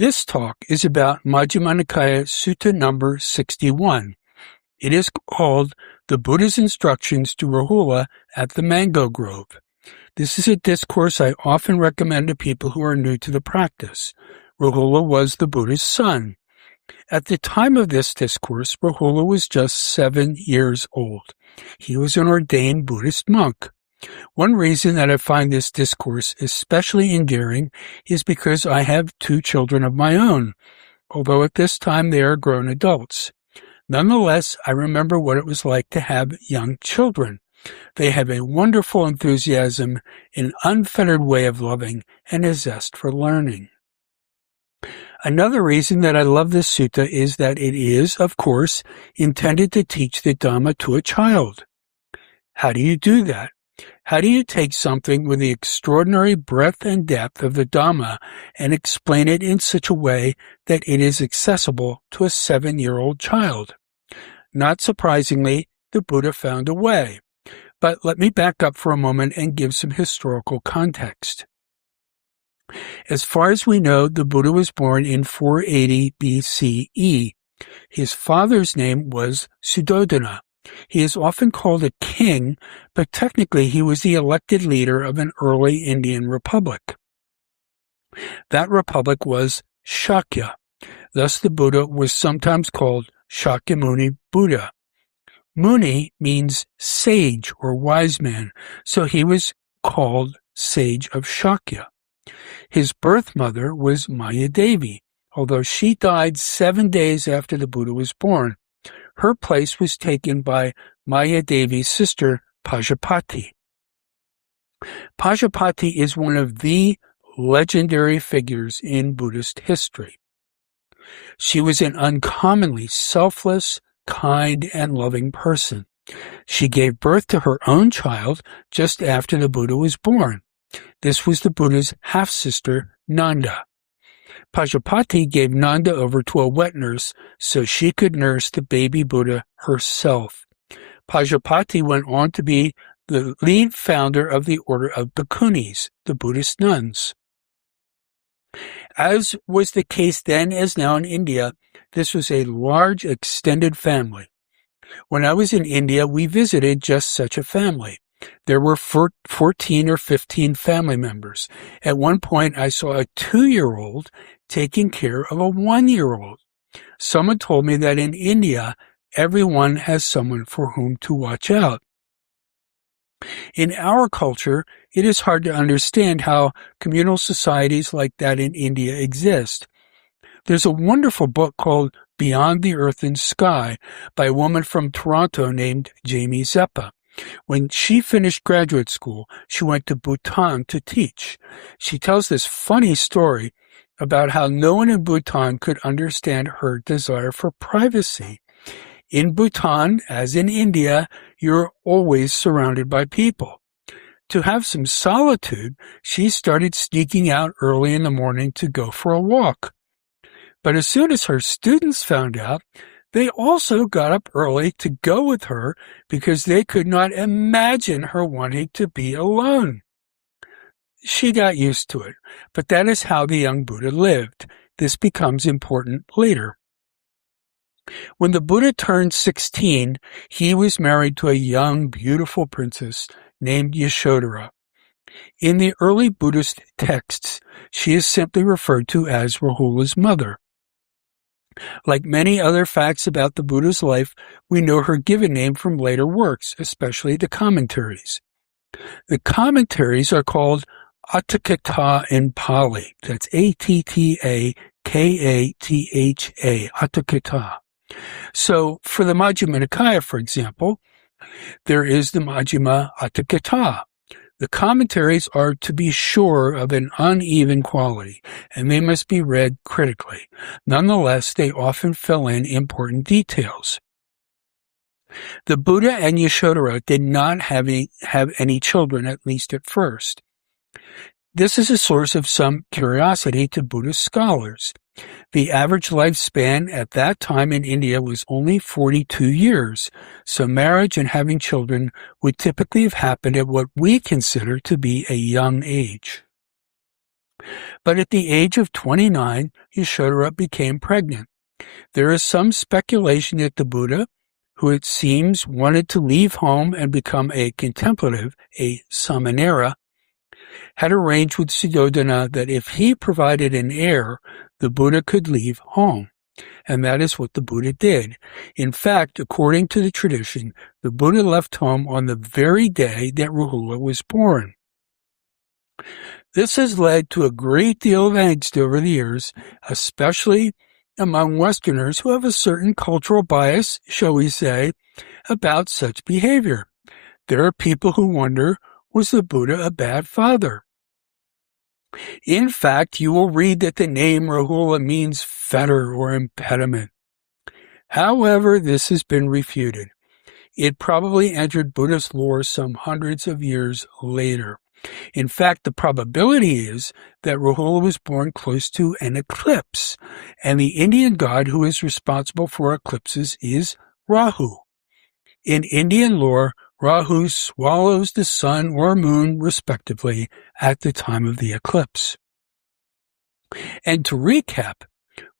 This talk is about Majjhima Nikaya Sutta number 61. It is called The Buddha's Instructions to Rãhula at the Mango Grove. This is a discourse I often recommend to people who are new to the practice. Rãhula was the Buddha's son. At the time of this discourse, Rãhula was just 7 years old. He was an ordained Buddhist monk. One reason that I find this discourse especially endearing is because I have 2 children of my own, although at this time they are grown adults. Nonetheless, I remember what it was like to have young children. They have a wonderful enthusiasm, an unfettered way of loving, and a zest for learning. Another reason that I love this sutta is that it is, of course, intended to teach the Dhamma to a child. How do you do that? How do you take something with the extraordinary breadth and depth of the Dhamma and explain it in such a way that it is accessible to a 7-year-old child? Not surprisingly, the Buddha found a way. But let me back up for a moment and give some historical context. As far as we know, the Buddha was born in 480 BCE. His father's name was Suddhodana. He is often called a king, but technically he was the elected leader of an early Indian republic. That republic was Shakya. Thus the Buddha was sometimes called Shakyamuni Buddha. Muni means sage or wise man, so he was called Sage of Shakya. His birth mother was Mayadevi. Although she died 7 days after the Buddha was born, her place was taken by Mayadevi's sister, Pajapati. Pajapati is one of the legendary figures in Buddhist history. She was an uncommonly selfless, kind, and loving person. She gave birth to her own child just after the Buddha was born. This was the Buddha's half-sister, Nanda. Pajapati gave Nanda over to a wet nurse so she could nurse the baby Buddha herself. Pajapati went on to be the lead founder of the order of Bhikkhunis, the Buddhist nuns. As was the case then as now in India, this was a large extended family. When I was in India, we visited just such a family. There were 14 or 15 family members. At one point, I saw a 2-year-old taking care of a 1-year-old. Someone told me that in India, everyone has someone for whom to watch out. In our culture, it is hard to understand how communal societies like that in India exist. There's a wonderful book called Beyond the Earth and Sky by a woman from Toronto named Jamie Zeppa. When she finished graduate school, she went to Bhutan to teach. She tells this funny story about how no one in Bhutan could understand her desire for privacy. In Bhutan, as in India, you're always surrounded by people. To have some solitude, she started sneaking out early in the morning to go for a walk. But as soon as her students found out, they also got up early to go with her because they could not imagine her wanting to be alone. She got used to it, but that is how the young Buddha lived. This becomes important later. When the Buddha turned 16, he was married to a young, beautiful princess named Yashodhara. In the early Buddhist texts, she is simply referred to as Rãhula's mother. Like many other facts about the Buddha's life, we know her given name from later works, especially the commentaries. The commentaries are called Atthakatha in Pali. That's Attakatha, Atthakatha. So for the Majjhima Nikaya, for example, there is the Majjhima Atthakatha. The commentaries are, to be sure, of an uneven quality, and they must be read critically. Nonetheless, they often fill in important details. The Buddha and Yashodhara did not have any children, at least at first. This is a source of some curiosity to Buddhist scholars. The average lifespan at that time in India was only 42 years, so marriage and having children would typically have happened at what we consider to be a young age. But at the age of 29, Yashodhara became pregnant. There is some speculation that the Buddha, who it seems wanted to leave home and become a contemplative, a samanera, had arranged with Suddhodana that if he provided an heir, the Buddha could leave home. And that is what the Buddha did. In fact, according to the tradition, the Buddha left home on the very day that Rãhula was born. This has led to a great deal of angst over the years, especially among Westerners who have a certain cultural bias, shall we say, about such behavior. There are people who wonder, was the Buddha a bad father? In fact, you will read that the name Rãhula means fetter or impediment. However, this has been refuted. It probably entered Buddhist lore some hundreds of years later. In fact, the probability is that Rãhula was born close to an eclipse, and the Indian god who is responsible for eclipses is Rahu. In Indian lore, Rahu swallows the sun or moon, respectively, at the time of the eclipse. And to recap,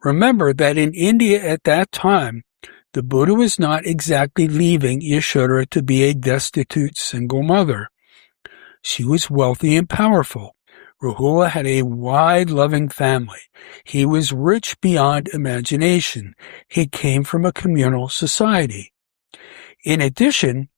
remember that in India at that time, the Buddha was not exactly leaving Yashodhara to be a destitute single mother. She was wealthy and powerful. Rãhula had a wide, loving family. He was rich beyond imagination. He came from a communal society. In addition,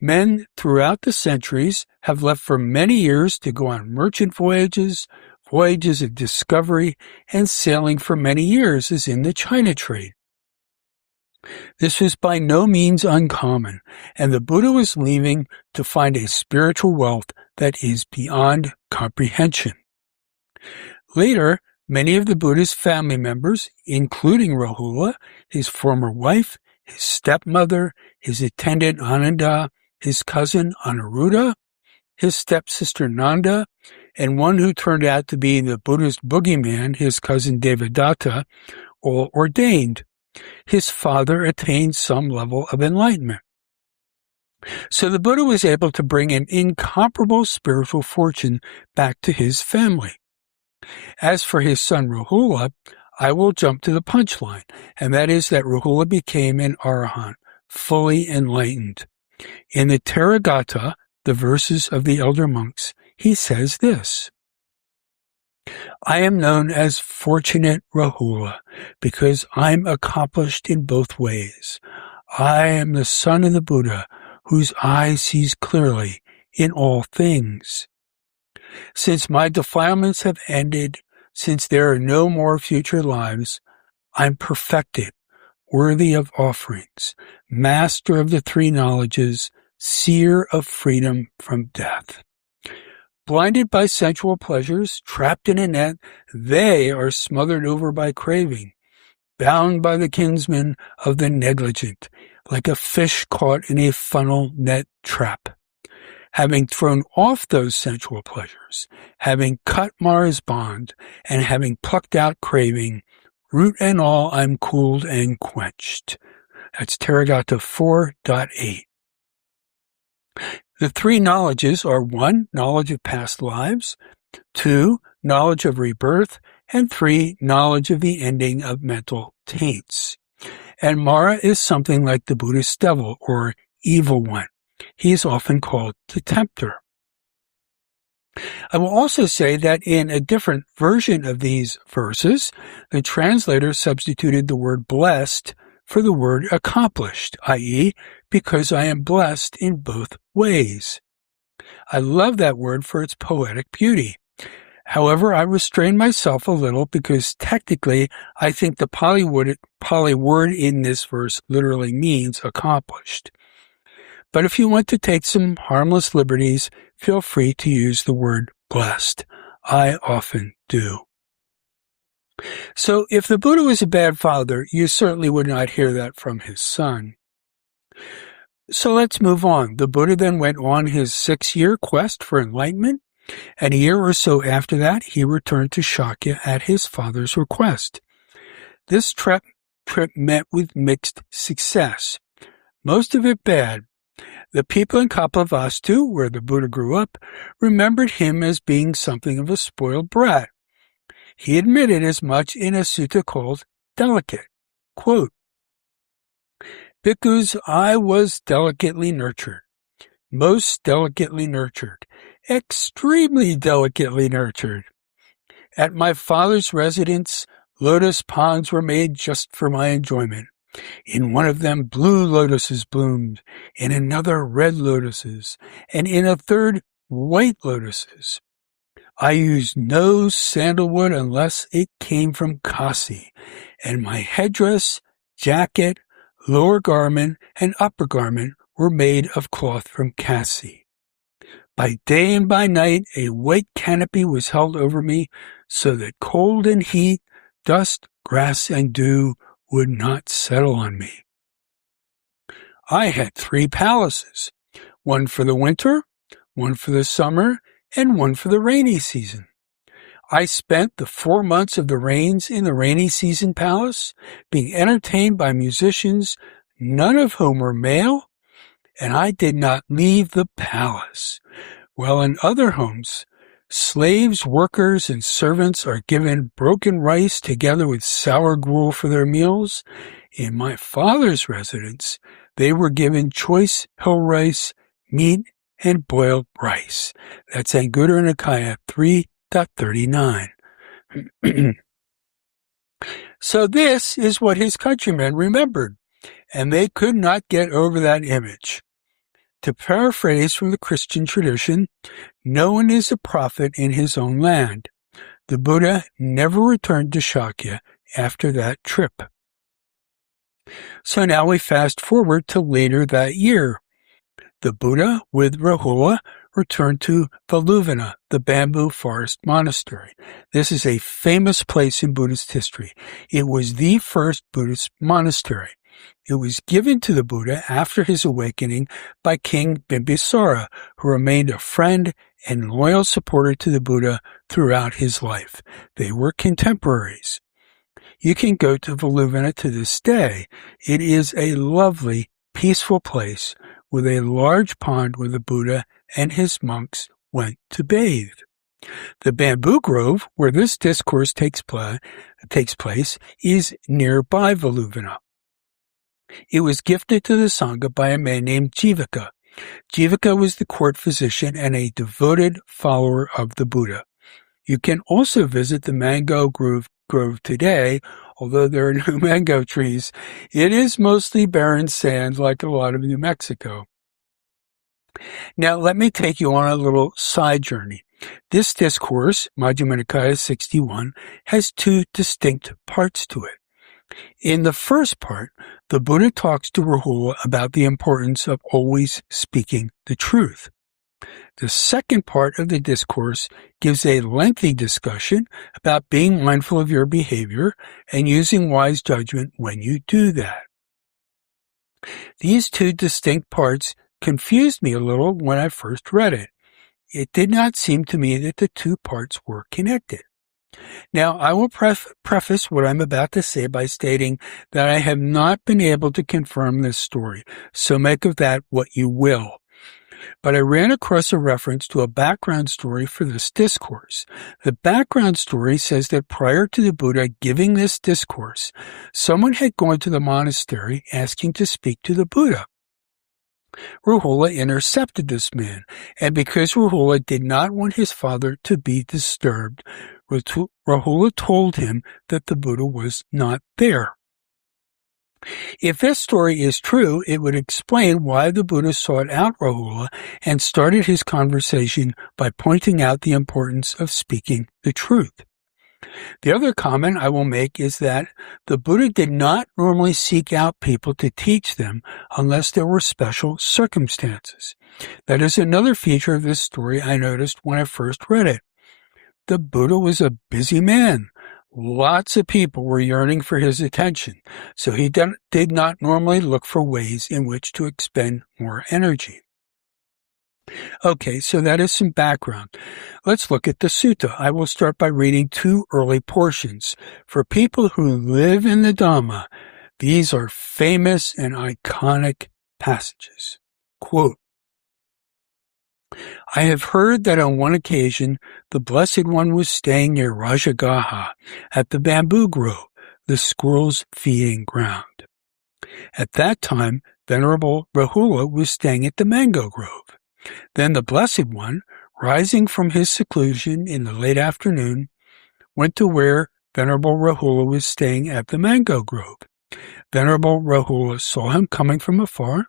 men throughout the centuries have left for many years to go on merchant voyages, voyages of discovery, and sailing for many years, as in the China trade. This was by no means uncommon, and the Buddha was leaving to find a spiritual wealth that is beyond comprehension. Later, many of the Buddha's family members, including Rãhula, his former wife, his stepmother, his attendant Ananda, his cousin Anuruddha, his stepsister Nanda, and one who turned out to be the Buddha's boogeyman, his cousin Devadatta, all ordained. His father attained some level of enlightenment. So the Buddha was able to bring an incomparable spiritual fortune back to his family. As for his son Rãhula, I will jump to the punchline, and that is that Rãhula became an arahant, fully enlightened. In the Therigatha, the verses of the elder monks, he says this: I am known as Fortunate Rãhula because I'm accomplished in both ways. I am the son of the Buddha, whose eye sees clearly in all things. Since my defilements have ended, since there are no more future lives, I'm perfected, worthy of offerings, master of the three knowledges, seer of freedom from death. Blinded by sensual pleasures, trapped in a net, they are smothered over by craving, bound by the kinsmen of the negligent, like a fish caught in a funnel net trap. Having thrown off those sensual pleasures, having cut Mara's bond, and having plucked out craving, root and all I'm cooled and quenched. That's Therigatha 4.8. The three knowledges are 1. Knowledge of past lives, 2. Knowledge of rebirth, and 3. Knowledge of the ending of mental taints. And Mara is something like the Buddhist devil, or evil one. He is often called the tempter. I will also say that in a different version of these verses, the translator substituted the word blessed for the word accomplished, i.e., because I am blessed in both ways. I love that word for its poetic beauty. However, I restrain myself a little because technically I think the Pali word in this verse literally means accomplished. But if you want to take some harmless liberties, feel free to use the word blessed. I often do. So if the Buddha was a bad father, you certainly would not hear that from his son. So let's move on. The Buddha then went on his 6-year quest for enlightenment, and a year or so after that, he returned to Shakya at his father's request. This trip met with mixed success, most of it bad. The people in Kapilavastu, where the Buddha grew up, remembered him as being something of a spoiled brat. He admitted as much in a sutta called Delicate. Quote, Bhikkhus, I was delicately nurtured, most delicately nurtured, extremely delicately nurtured. At my father's residence, lotus ponds were made just for my enjoyment. In one of them blue lotuses bloomed, in another red lotuses, and in a third white lotuses. I used no sandalwood unless it came from Kasi, and my headdress, jacket, lower garment, and upper garment were made of cloth from Kasi. By day and by night a white canopy was held over me, so that cold and heat, dust, grass, and dew would not settle on me. I had 3 palaces, one for the winter, one for the summer, and one for the rainy season. I spent the 4 months of the rains in the rainy season palace, being entertained by musicians, none of whom were male, and I did not leave the palace. While in other homes, slaves, workers, and servants are given broken rice together with sour gruel for their meals, in my father's residence, they were given choice hill rice, meat, and boiled rice. That's Anguttara Nikaya 3.39. So this is what his countrymen remembered, and they could not get over that image. To paraphrase from the Christian tradition, no one is a prophet in his own land. The Buddha never returned to Shakya after that trip. So now we fast forward to later that year. The Buddha, with Rãhula, returned to Veluvana, the bamboo forest monastery. This is a famous place in Buddhist history. It was the first Buddhist monastery. It was given to the Buddha after his awakening by King Bimbisara, who remained a friend and loyal supporter to the Buddha throughout his life. They were contemporaries. You can go to Veluvana to this day. It is a lovely, peaceful place with a large pond where the Buddha and his monks went to bathe. The bamboo grove where this discourse takes place is nearby Veluvana. It was gifted to the Sangha by a man named Jivaka. Jivaka was the court physician and a devoted follower of the Buddha. You can also visit the mango grove today, although there are no mango trees. It is mostly barren sand like a lot of New Mexico. Now let me take you on a little side journey. This discourse, Majjhima Nikaya 61, has 2 distinct parts to it. In the first part, the Buddha talks to Rãhula about the importance of always speaking the truth. The second part of the discourse gives a lengthy discussion about being mindful of your behavior and using wise judgment when you do that. These 2 distinct parts confused me a little when I first read it. It did not seem to me that the 2 parts were connected. Now, I will preface what I'm about to say by stating that I have not been able to confirm this story, so make of that what you will. But I ran across a reference to a background story for this discourse. The background story says that prior to the Buddha giving this discourse, someone had gone to the monastery asking to speak to the Buddha. Rãhula intercepted this man, and because Rãhula did not want his father to be disturbed, Rãhula told him that the Buddha was not there. If this story is true, it would explain why the Buddha sought out Rãhula and started his conversation by pointing out the importance of speaking the truth. The other comment I will make is that the Buddha did not normally seek out people to teach them unless there were special circumstances. That is another feature of this story I noticed when I first read it. The Buddha was a busy man. Lots of people were yearning for his attention, so he did not normally look for ways in which to expend more energy. Okay, so that is some background. Let's look at the sutta. I will start by reading 2 early portions. For people who live in the Dhamma, these are famous and iconic passages. Quote, I have heard that on one occasion the Blessed One was staying near Rajagaha at the bamboo grove, the squirrels' feeding ground. At that time, Venerable Rãhula was staying at the mango grove. Then the Blessed One, rising from his seclusion in the late afternoon, went to where Venerable Rãhula was staying at the mango grove. Venerable Rãhula saw him coming from afar,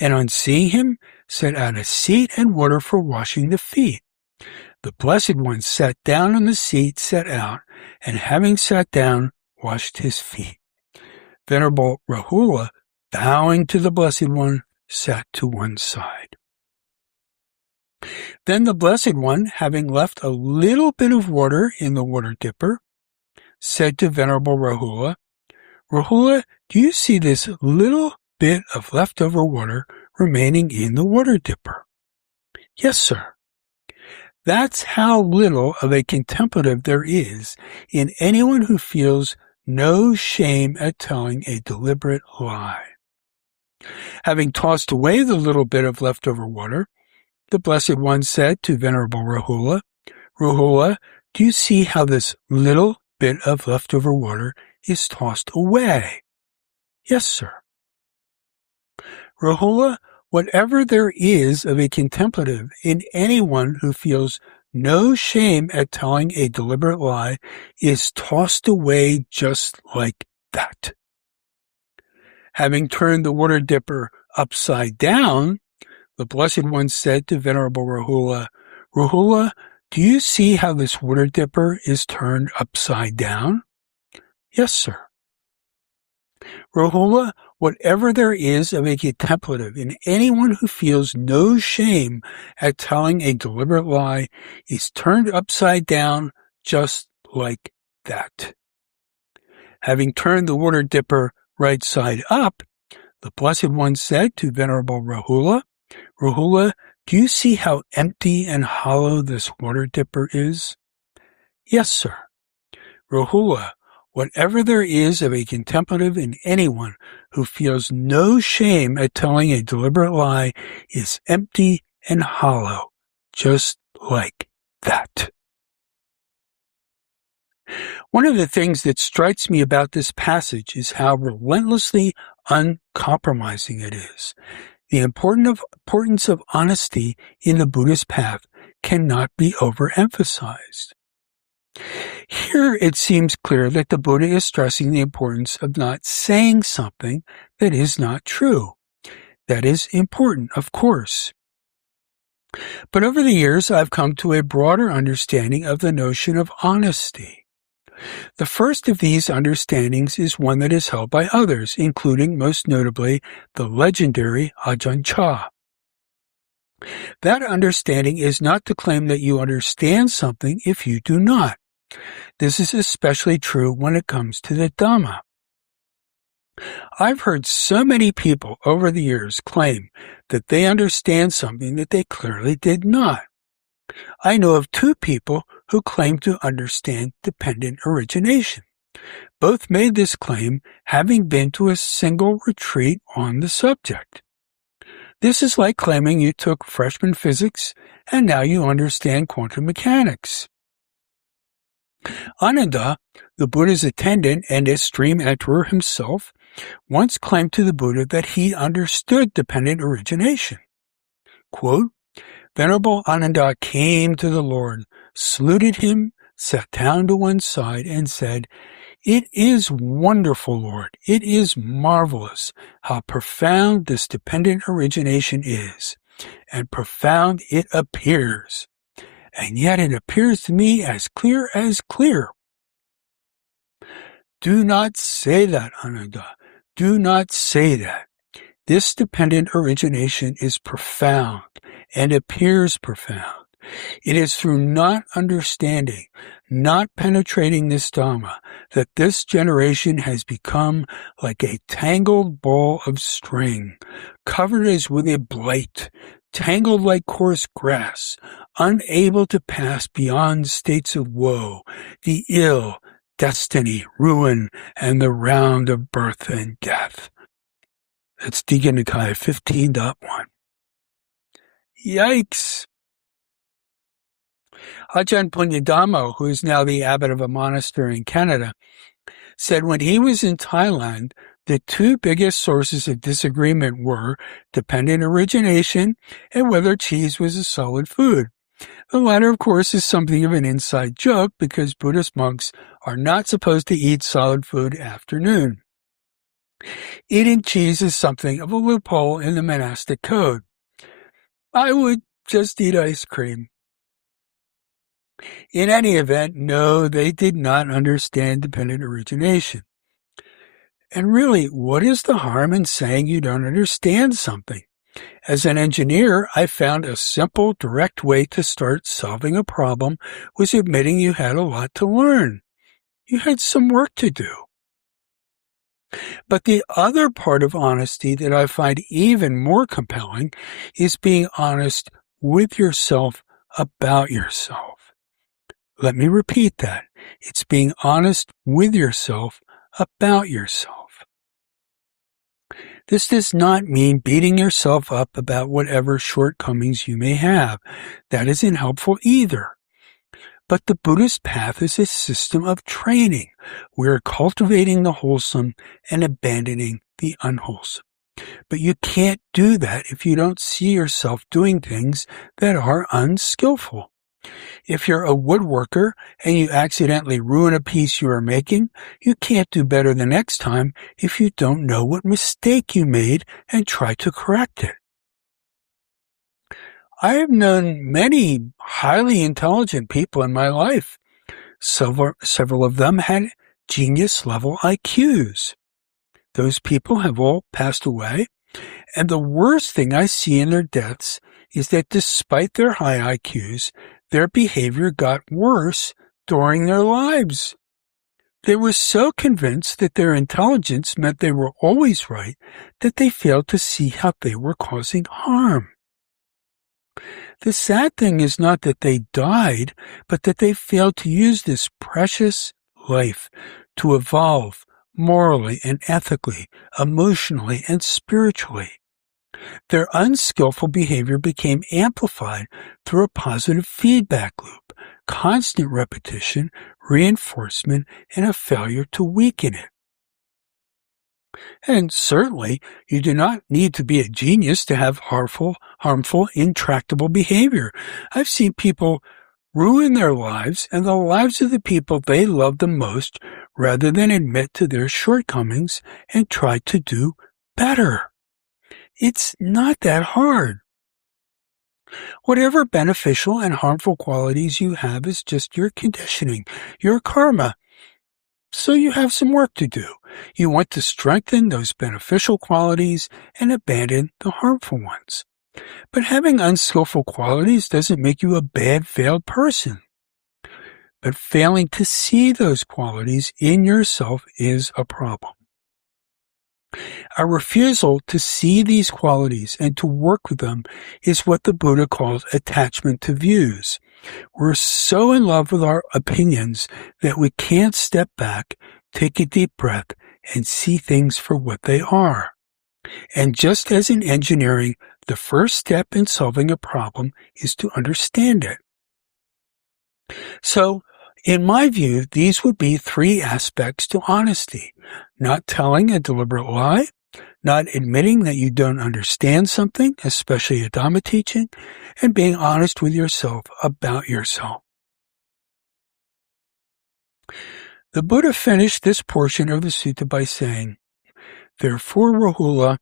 and on seeing him, set out a seat and water for washing the feet. The Blessed One sat down on the seat set out, and having sat down, washed his feet. Venerable Rãhula, bowing to the Blessed One, sat to one side. Then the Blessed One, having left a little bit of water in the water dipper, said to Venerable Rãhula, "Rãhula, do you see this little bit of leftover water remaining in the water dipper?" "Yes, sir." That's how little of a contemplative there is in anyone who feels no shame at telling a deliberate lie. Having tossed away the little bit of leftover water, the Blessed One said to Venerable Rãhula, "Rãhula, do you see how this little bit of leftover water is tossed away?" "Yes, sir." Rãhula, whatever there is of a contemplative in anyone who feels no shame at telling a deliberate lie is tossed away just like that. Having turned the water dipper upside down, the Blessed One said to Venerable Rãhula, "Rãhula, do you see how this water dipper is turned upside down?" "Yes, sir." Rãhula, whatever there is of a contemplative in anyone who feels no shame at telling a deliberate lie is turned upside down just like that. Having turned the water dipper right side up, the Blessed One said to Venerable Rãhula, "Rãhula, do you see how empty and hollow this water dipper is?" "Yes, sir." Rãhula, whatever there is of a contemplative in anyone who feels no shame at telling a deliberate lie is empty and hollow, just like that. One of the things that strikes me about this passage is how relentlessly uncompromising it is. The importance of honesty in the Buddhist path cannot be overemphasized. Here it seems clear that the Buddha is stressing the importance of not saying something that is not true. That is important, of course. But over the years, I've come to a broader understanding of the notion of honesty. The first of these understandings is one that is held by others, including, most notably, the legendary Ajahn Chah. That understanding is not to claim that you understand something if you do not. This is especially true when it comes to the Dhamma. I've heard so many people over the years claim that they understand something that they clearly did not. I know of two people who claim to understand dependent origination. Both made this claim having been to a single retreat on the subject. This is like claiming you took freshman physics and now you understand quantum mechanics. Ananda, the Buddha's attendant and a stream enterer himself, once claimed to the Buddha that he understood dependent origination. Quote, Venerable Ananda came to the Lord, saluted him, sat down to one side, and said, "It is wonderful, Lord. It is marvelous how profound this dependent origination is, and profound it appears. And yet it appears to me as clear as clear." Do not say that, Ananda. Do not say that. This dependent origination is profound and appears profound. It is through not understanding, not penetrating this Dhamma, that this generation has become like a tangled ball of string, covered as with a blight, tangled like coarse grass, unable to pass beyond states of woe, the ill, destiny, ruin, and the round of birth and death. That's Digha Nikaya 15.1. Yikes! Ajahn Punyadhammo, who is now the abbot of a monastery in Canada, said when he was in Thailand, the two biggest sources of disagreement were dependent origination and whether cheese was a solid food. The latter, of course, is something of an inside joke because Buddhist monks are not supposed to eat solid food after noon. Eating cheese is something of a loophole in the monastic code. I would just eat ice cream. In any event, no, they did not understand dependent origination. And really, what is the harm in saying you don't understand something? As an engineer, I found a simple, direct way to start solving a problem was admitting you had a lot to learn. You had some work to do. But the other part of honesty that I find even more compelling is being honest with yourself about yourself. Let me repeat that. It's being honest with yourself about yourself. This does not mean beating yourself up about whatever shortcomings you may have. That isn't helpful either. But the Buddhist path is a system of training. We are cultivating the wholesome and abandoning the unwholesome. But you can't do that if you don't see yourself doing things that are unskillful. If you're a woodworker and you accidentally ruin a piece you are making, you can't do better the next time if you don't know what mistake you made and try to correct it. I have known many highly intelligent people in my life. Several of them had genius-level IQs. Those people have all passed away, and the worst thing I see in their deaths is that despite their high IQs, their behavior got worse during their lives. They were so convinced that their intelligence meant they were always right that they failed to see how they were causing harm. The sad thing is not that they died, but that they failed to use this precious life to evolve morally and ethically, emotionally and spiritually. Their unskillful behavior became amplified through a positive feedback loop, constant repetition, reinforcement, and a failure to weaken it. And certainly, you do not need to be a genius to have harmful, intractable behavior. I've seen people ruin their lives and the lives of the people they love the most rather than admit to their shortcomings and try to do better. It's not that hard. Whatever beneficial and harmful qualities you have is just your conditioning, your karma. So you have some work to do. You want to strengthen those beneficial qualities and abandon the harmful ones. But having unskillful qualities doesn't make you a bad, failed person. But failing to see those qualities in yourself is a problem. Our refusal to see these qualities and to work with them is what the Buddha calls attachment to views. We're so in love with our opinions that we can't step back, take a deep breath, and see things for what they are. And just as in engineering, the first step in solving a problem is to understand it. So, in my view, these would be three aspects to honesty: not telling a deliberate lie, not admitting that you don't understand something, especially a Dharma teaching, and being honest with yourself about yourself. The Buddha finished this portion of the sutta by saying, "Therefore, Rãhula,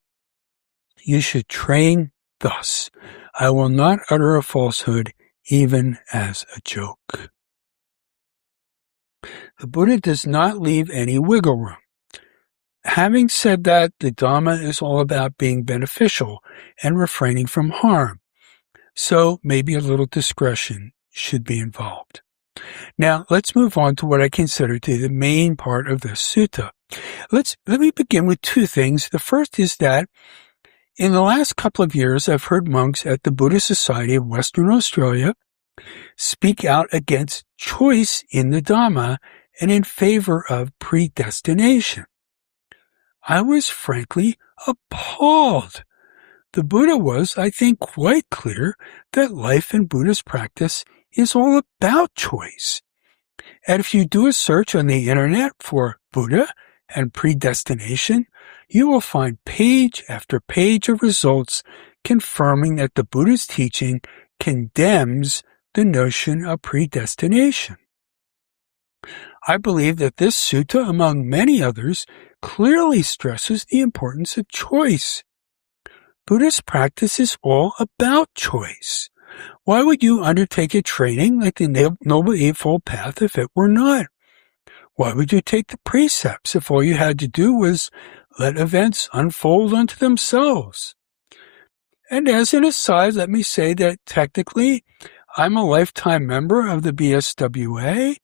you should train thus. I will not utter a falsehood, even as a joke." The Buddha does not leave any wiggle room. Having said that, the Dharma is all about being beneficial and refraining from harm. So maybe a little discretion should be involved. Now, let's move on to what I consider to be the main part of this sutta. Let me begin with two things. The first is that in the last couple of years, I've heard monks at the Buddhist Society of Western Australia speak out against choice in the Dharma and in favor of predestination. I was frankly appalled. The Buddha was, I think, quite clear that life in Buddhist practice is all about choice. And if you do a search on the internet for Buddha and predestination, you will find page after page of results confirming that the Buddha's teaching condemns the notion of predestination. I believe that this sutta, among many others, clearly stresses the importance of choice. Buddhist practice is all about choice. Why would you undertake a training like the Noble Eightfold Path if it were not? Why would you take the precepts if all you had to do was let events unfold unto themselves? And as an aside, let me say that technically I'm a lifetime member of the BSWA.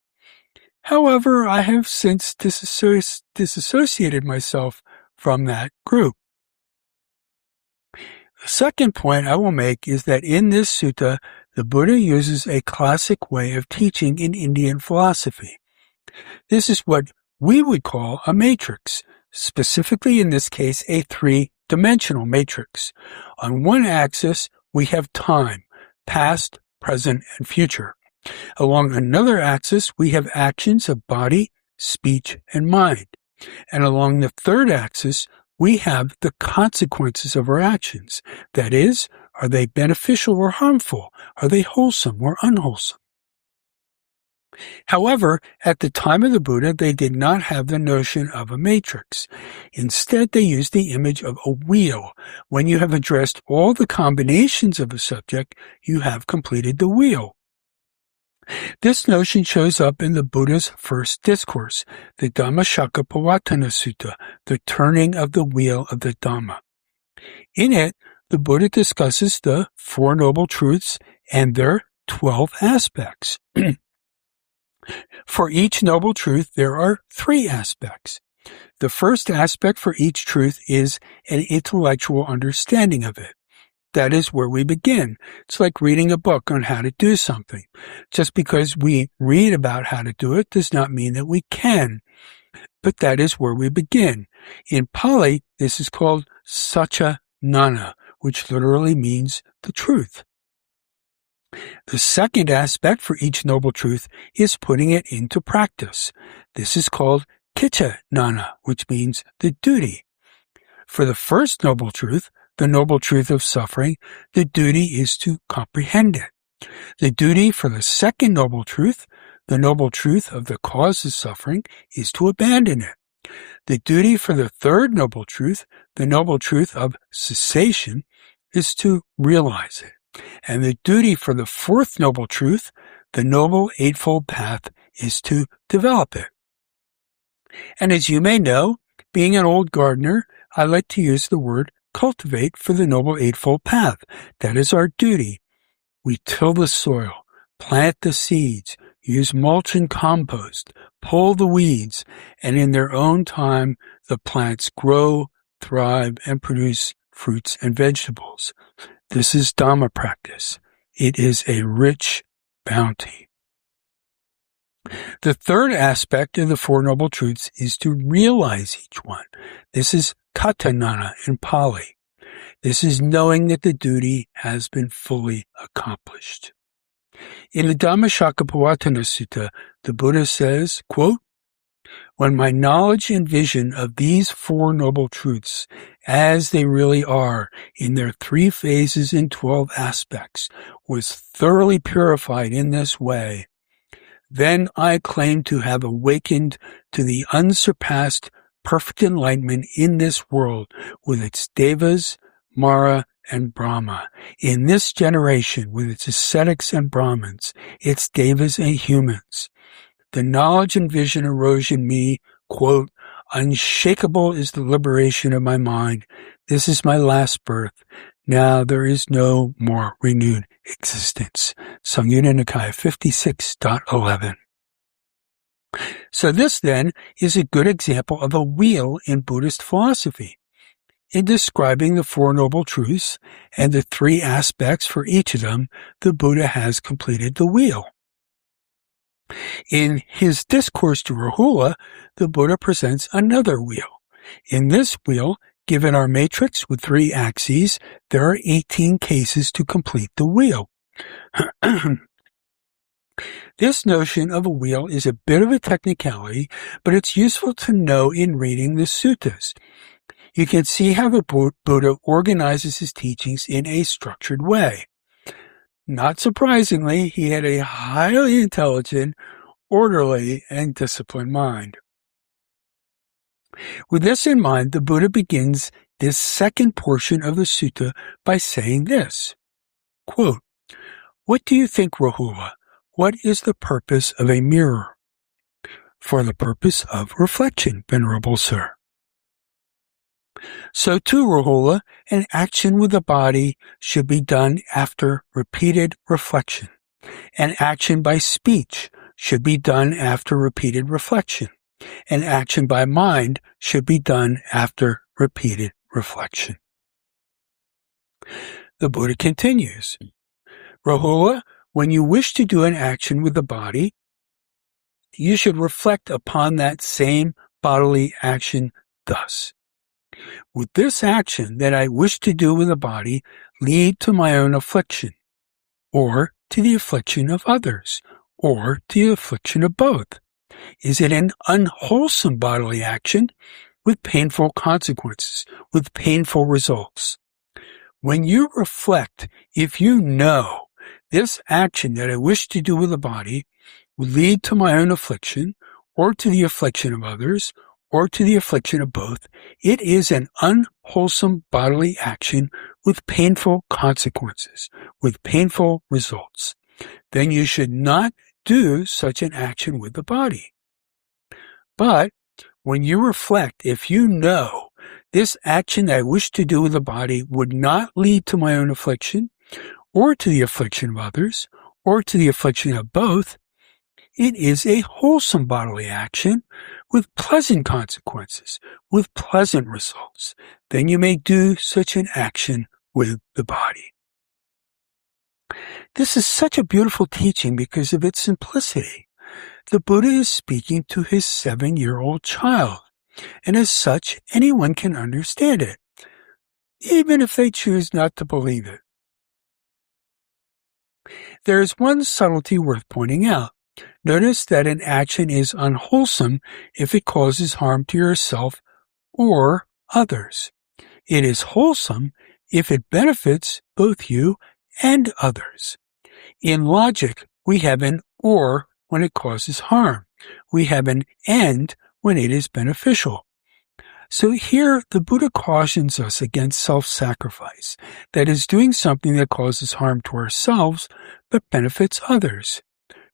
However, I have since disassociated myself from that group. The second point I will make is that in this sutta, the Buddha uses a classic way of teaching in Indian philosophy. This is what we would call a matrix, specifically in this case a three-dimensional matrix. On one axis, we have time, past, present, and future. Along another axis, we have actions of body, speech, and mind. And along the third axis, we have the consequences of our actions. That is, are they beneficial or harmful? Are they wholesome or unwholesome? However, at the time of the Buddha, they did not have the notion of a matrix. Instead, they used the image of a wheel. When you have addressed all the combinations of a subject, you have completed the wheel. This notion shows up in the Buddha's first discourse, the Dhammacakkappavattana Sutta, the turning of the wheel of the Dhamma. In it, the Buddha discusses the Four Noble Truths and their 12 aspects. For each noble truth, there are 3 aspects. The first aspect for each truth is an intellectual understanding of it. That is where we begin. It's like reading a book on how to do something. Just because we read about how to do it does not mean that we can. But that is where we begin. In Pali, this is called sutta gnana, which literally means the truth. The second aspect for each noble truth is putting it into practice. This is called citta gnana, which means the duty. For the first noble truth, the noble truth of suffering, the duty is to comprehend it. The duty for the second noble truth, the noble truth of the cause of suffering, is to abandon it. The duty for the third noble truth, the noble truth of cessation, is to realize it. And the duty for the fourth noble truth, the Noble Eightfold Path, is to develop it. And as you may know, being an old gardener, I like to use the word cultivate for the Noble Eightfold Path. That is our duty. We till the soil, plant the seeds, use mulch and compost, pull the weeds, and in their own time, the plants grow, thrive, and produce fruits and vegetables. This is Dhamma practice. It is a rich bounty. The third aspect of the Four Noble Truths is to realize each one. This is citta gnana in Pali. This is knowing that the duty has been fully accomplished. In the Dhammacakkappavattana Sutta, the Buddha says, quote, "When my knowledge and vision of these Four Noble Truths, as they really are, in their 3 phases and 12 aspects, was thoroughly purified in this way, then I claim to have awakened to the unsurpassed perfect enlightenment in this world with its devas, Mara, and Brahma. In this generation, with its ascetics and Brahmins, its devas and humans, the knowledge and vision arose in me, quote, unshakable is the liberation of my mind. This is my last birth. Now there is no more renewed existence." Samyutta Nikaya 56.11. So this then is a good example of a wheel in Buddhist philosophy. In describing the Four Noble Truths and the 3 aspects for each of them, the Buddha has completed the wheel. In his discourse to Rãhula, the Buddha presents another wheel. In this wheel, given our matrix with 3 axes, there are 18 cases to complete the wheel. This notion of a wheel is a bit of a technicality, but it's useful to know in reading the suttas. You can see how the Buddha organizes his teachings in a structured way. Not surprisingly, he had a highly intelligent, orderly, and disciplined mind. With this in mind, the Buddha begins this second portion of the sutta by saying this, quote, "What do you think, Rãhula? What is the purpose of a mirror?" "For the purpose of reflection, Venerable Sir." So too, Rãhula, an action with the body should be done after repeated reflection. An action by speech should be done after repeated reflection. An action by mind should be done after repeated reflection. The Buddha continues, "Rãhula, when you wish to do an action with the body, you should reflect upon that same bodily action thus. Would this action that I wish to do with the body lead to my own affliction, or to the affliction of others, or to the affliction of both? Is it an unwholesome bodily action with painful consequences, with painful results? When you reflect, if you know this action that I wish to do with the body will lead to my own affliction, or to the affliction of others, or to the affliction of both, it is an unwholesome bodily action with painful consequences, with painful results. Then you should not do such an action with the body. But when you reflect, if you know this action that I wish to do with the body would not lead to my own affliction, or to the affliction of others, or to the affliction of both, it is a wholesome bodily action with pleasant consequences, with pleasant results. Then you may do such an action with the body." This is such a beautiful teaching because of its simplicity. The Buddha is speaking to his 7-year-old child, and as such, anyone can understand it, even if they choose not to believe it. There is one subtlety worth pointing out. Notice that an action is unwholesome if it causes harm to yourself or others. It is wholesome if it benefits both you and others. In logic, we have an or when it causes harm. We have an and when it is beneficial. So here, the Buddha cautions us against self-sacrifice, that is, doing something that causes harm to ourselves but benefits others.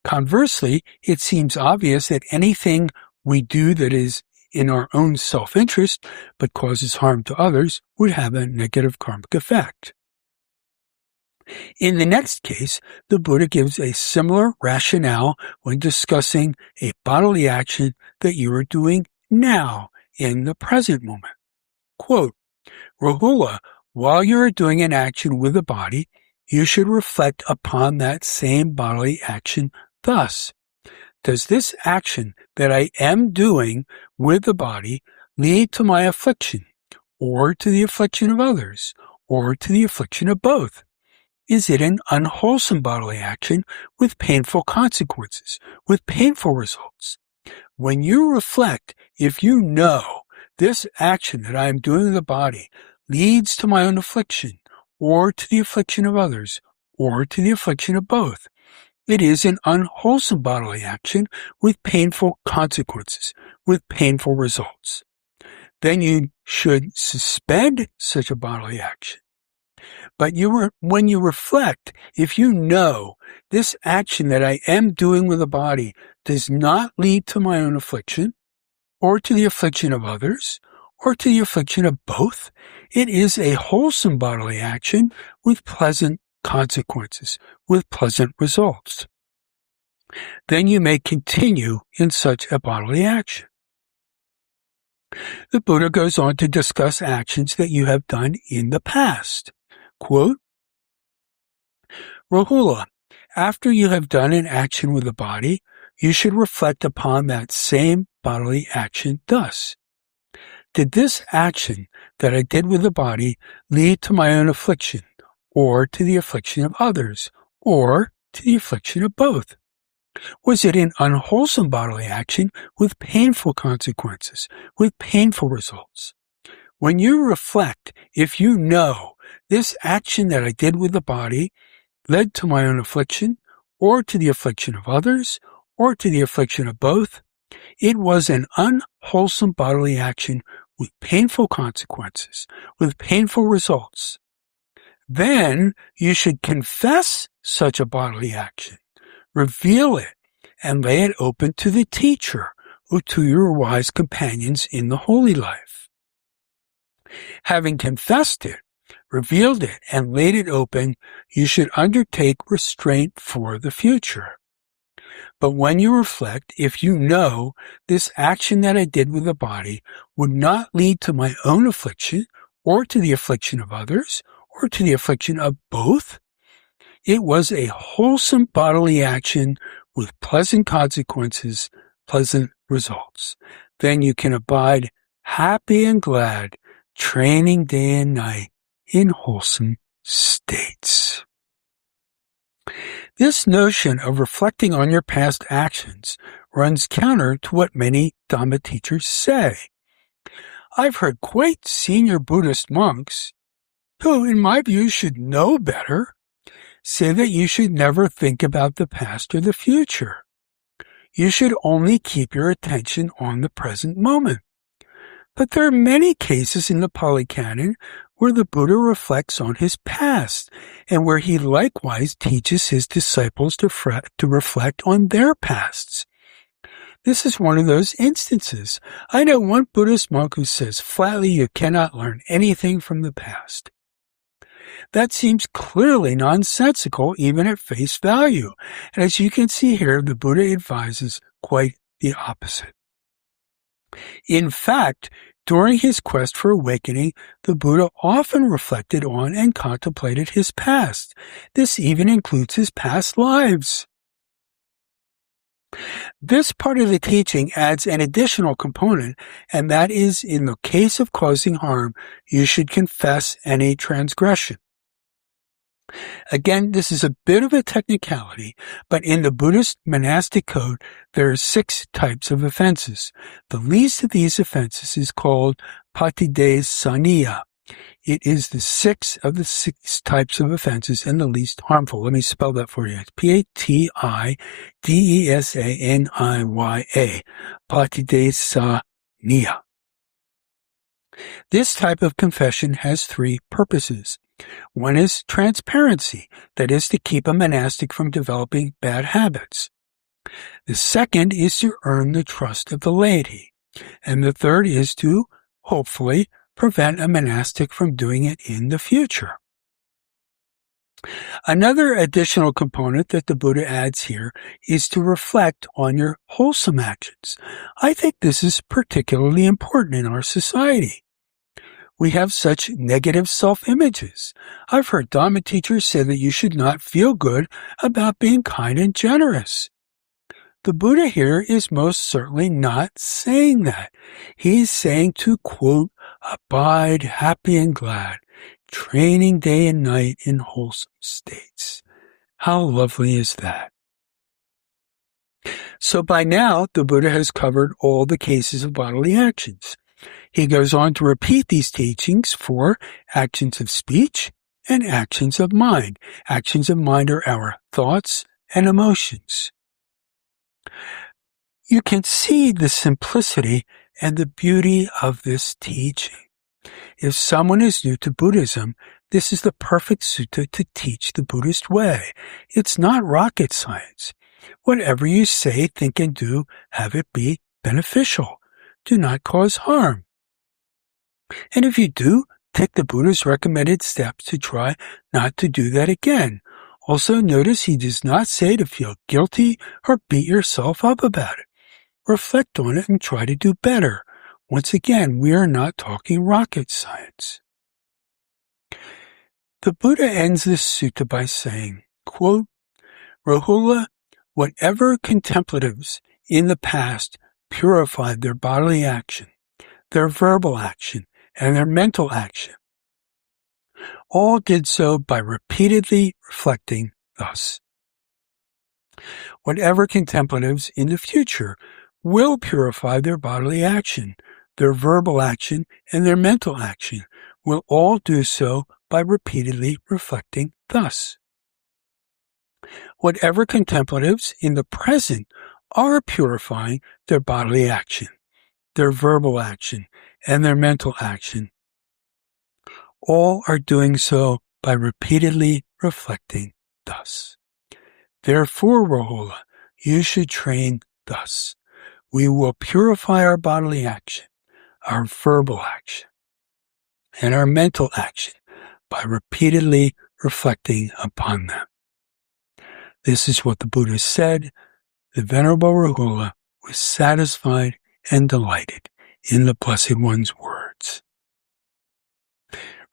Conversely, it seems obvious that anything we do that is in our own self-interest but causes harm to others would have a negative karmic effect. In the next case, the Buddha gives a similar rationale when discussing a bodily action that you are doing now in the present moment. Quote, "Rãhula, while you are doing an action with the body, you should reflect upon that same bodily action thus. Does this action that I am doing with the body lead to my affliction, or to the affliction of others, or to the affliction of both? Is it an unwholesome bodily action with painful consequences, with painful results? When you reflect, if you know this action that I am doing with the body leads to my own affliction, or to the affliction of others, or to the affliction of both, it is an unwholesome bodily action with painful consequences, with painful results. Then you should suspend such a bodily action. But when you reflect, if you know this action that I am doing with the body does not lead to my own affliction, or to the affliction of others, or to the affliction of both, it is a wholesome bodily action with pleasant consequences, with pleasant results. Then you may continue in such a bodily action." The Buddha goes on to discuss actions that you have done in the past. Quote, "Rãhula, after you have done an action with the body, you should reflect upon that same bodily action thus. Did this action that I did with the body lead to my own affliction, or to the affliction of others, or to the affliction of both? Was it an unwholesome bodily action with painful consequences, with painful results? When you reflect, if you know this action that I did with the body led to my own affliction, or to the affliction of others, or to the affliction of both, it was an unwholesome bodily action with painful consequences, with painful results. Then you should confess such a bodily action, reveal it, and lay it open to the teacher or to your wise companions in the holy life. Having confessed it, revealed it, and laid it open, you should undertake restraint for the future. But when you reflect, if you know this action that I did with the body would not lead to my own affliction, or to the affliction of others, or to the affliction of both, it was a wholesome bodily action with pleasant consequences, pleasant results. Then you can abide happy and glad, training day and night in wholesome states. This notion of reflecting on your past actions runs counter to what many Dhamma teachers say. I've heard quite senior Buddhist monks, who in my view should know better, say that you should never think about the past or the future. You should only keep your attention on the present moment. But there are many cases in the Pali Canon where the Buddha reflects on his past, and where he likewise teaches his disciples to reflect on their pasts. This is one of those instances. I know one Buddhist monk who says flatly you cannot learn anything from the past. That seems clearly nonsensical even at face value, and as you can see here, the Buddha advises quite the opposite. In fact, during his quest for awakening, the Buddha often reflected on and contemplated his past. This even includes his past lives. This part of the teaching adds an additional component, and that is, in the case of causing harm, you should confess any transgression. Again, this is a bit of a technicality, but in the Buddhist monastic code, there are 6 types of offenses. The least of these offenses is called patidesaniya. It is the 6th of the 6 types of offenses and the least harmful. Let me spell that for you. It's Patidesaniya. Patidesaniya. This type of confession has 3 purposes. One is transparency, that is to keep a monastic from developing bad habits. The second is to earn the trust of the laity. And the third is to, hopefully, prevent a monastic from doing it in the future. Another additional component that the Buddha adds here is to reflect on your wholesome actions. I think this is particularly important in our society. We have such negative self-images. I've heard Dhamma teachers say that you should not feel good about being kind and generous. The Buddha here is most certainly not saying that. He's saying to, quote, abide happy and glad, training day and night in wholesome states. How lovely is that? So by now, the Buddha has covered all the cases of bodily actions. He goes on to repeat these teachings for actions of speech and actions of mind. Actions of mind are our thoughts and emotions. You can see the simplicity and the beauty of this teaching. If someone is new to Buddhism, this is the perfect sutta to teach the Buddhist way. It's not rocket science. Whatever you say, think, and do, have it be beneficial. Do not cause harm. And if you do, take the Buddha's recommended steps to try not to do that again. Also notice he does not say to feel guilty or beat yourself up about it. Reflect on it and try to do better. Once again, we are not talking rocket science. The Buddha ends this sutta by saying, quote, Rãhula, whatever contemplatives in the past purified their bodily action, their verbal action, and their mental action, all did so by repeatedly reflecting thus. Whatever contemplatives in the future will purify their bodily action, their verbal action, and their mental action, will all do so by repeatedly reflecting thus. Whatever contemplatives in the present are purifying their bodily action, their verbal action, and their mental action, all are doing so by repeatedly reflecting thus. Therefore, Rãhula, you should train thus. We will purify our bodily action, our verbal action, and our mental action by repeatedly reflecting upon them. This is what the Buddha said. The Venerable Rãhula was satisfied and delighted in the Blessed One's words.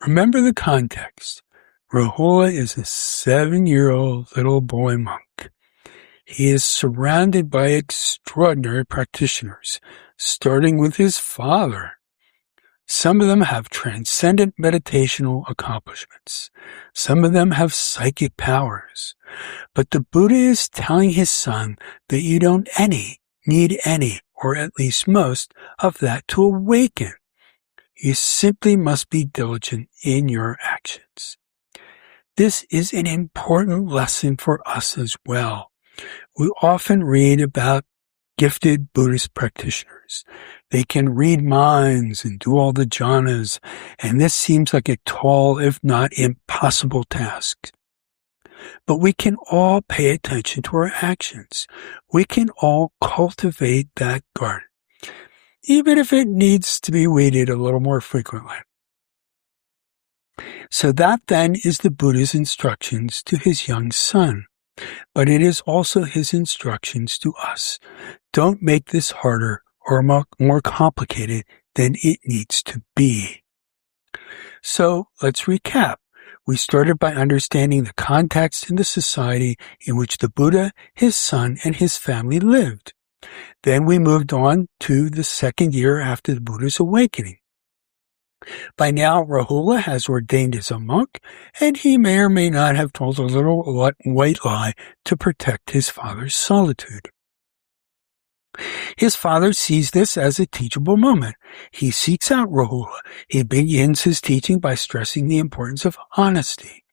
Remember the context. Rãhula is a 7-year-old little boy monk. He is surrounded by extraordinary practitioners, starting with his father. Some of them have transcendent meditational accomplishments. Some of them have psychic powers. But the Buddha is telling his son that you don't need any, or at least most, of that to awaken. You simply must be diligent in your actions. This is an important lesson for us as well. We often read about gifted Buddhist practitioners. They can read minds and do all the jhanas, and this seems like a tall, if not impossible task. But we can all pay attention to our actions. We can all cultivate that garden, even if it needs to be weeded a little more frequently. So that then is the Buddha's instructions to his young son. But it is also his instructions to us. Don't make this harder or more complicated than it needs to be. So let's recap. We started by understanding the context and the society in which the Buddha, his son, and his family lived. Then we moved on to the second year after the Buddha's awakening. By now, Rãhula has ordained as a monk, and he may or may not have told a little white lie to protect his father's solitude. His father sees this as a teachable moment. He seeks out Rãhula. He begins his teaching by stressing the importance of honesty.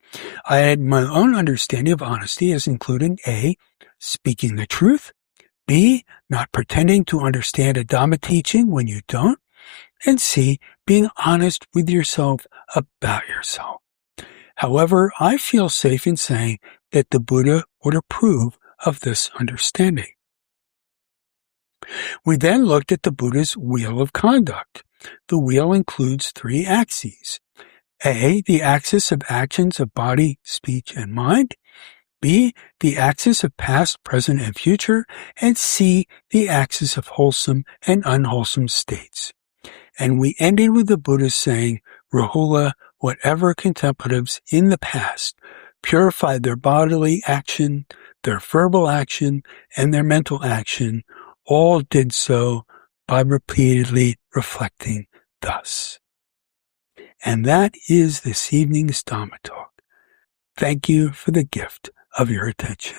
I had my own understanding of honesty as including A, speaking the truth, B, not pretending to understand a Dhamma teaching when you don't, and C, being honest with yourself about yourself. However, I feel safe in saying that the Buddha would approve of this understanding. We then looked at the Buddha's wheel of conduct. The wheel includes 3 axes. A, the axis of actions of body, speech, and mind. B, the axis of past, present, and future. And C, the axis of wholesome and unwholesome states. And we ended with the Buddha saying, Rãhula, whatever contemplatives in the past purified their bodily action, their verbal action, and their mental action, all did so by repeatedly reflecting thus. And that is this evening's Dhamma talk. Thank you for the gift of your attention.